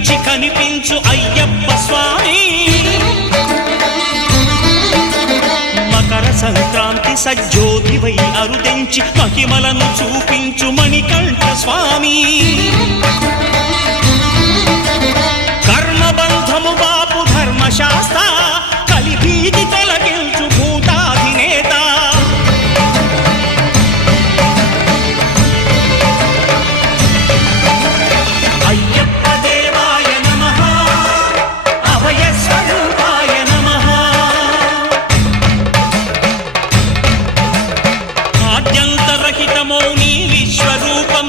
కనిపించి కనిపించు అయ్యప్ప స్వామి. మకర సంక్రాంతి సజ్జోతివై అరుదెంచి మహిమలను చూపించు మణికంఠ స్వామి. కర్మబంధము బాపు ధర్మశాస్త్ర కలిభీతి తొలగించు భూతాధినేత. అయ్యప్ప దేవాయ నమః అభయ స్వరూపాయ నమః. ఆద్యంతరహితమౌ నీ విశ్వరూపం